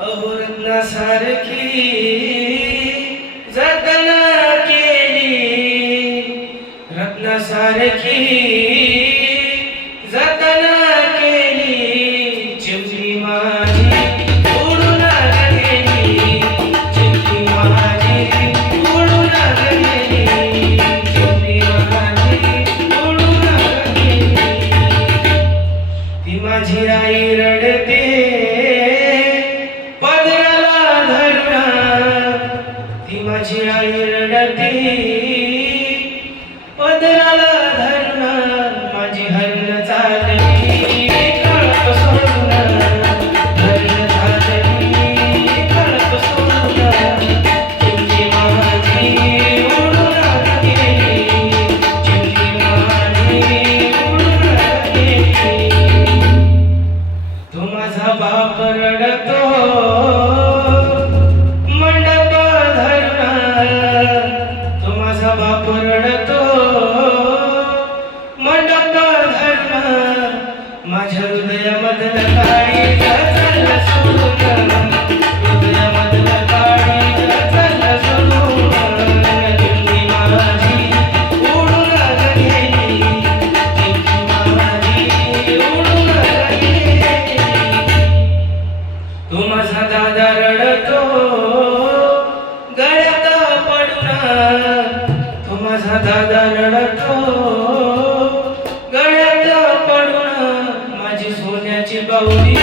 अहो रत्नासारखी जतन केली, रत्नासारखी जतन केली, चिमणी माझी उडून गेली, चिमणी माझी उडून गेली, चिमणी माझी उडून गेली. ती माझी आई रडते पदराला धरून, ती माझी आई रडते पदराला धरून, माझी हरण चालली कळप सोडून, हरण चालली कळप सोडून, चिमणी माझी उडून गेली, चिमणी माझी उडून गेली. तो माझा बाप रडतो मंडप धरून, तो माझा बाप रडतो मंडप धरून, माझ्या हृदयामधलं काळीज चाललं सोडून, हृदयामधलं काळीज चाललं सोडून, चिमणी माझी उडून गेली, चिमणी माझी उडून गेली. तो माझा दादा रडतो गळ्यात पडून, तो माझा दादा रडतो गळ्यात पडून, माझी सोन्याची बाहुली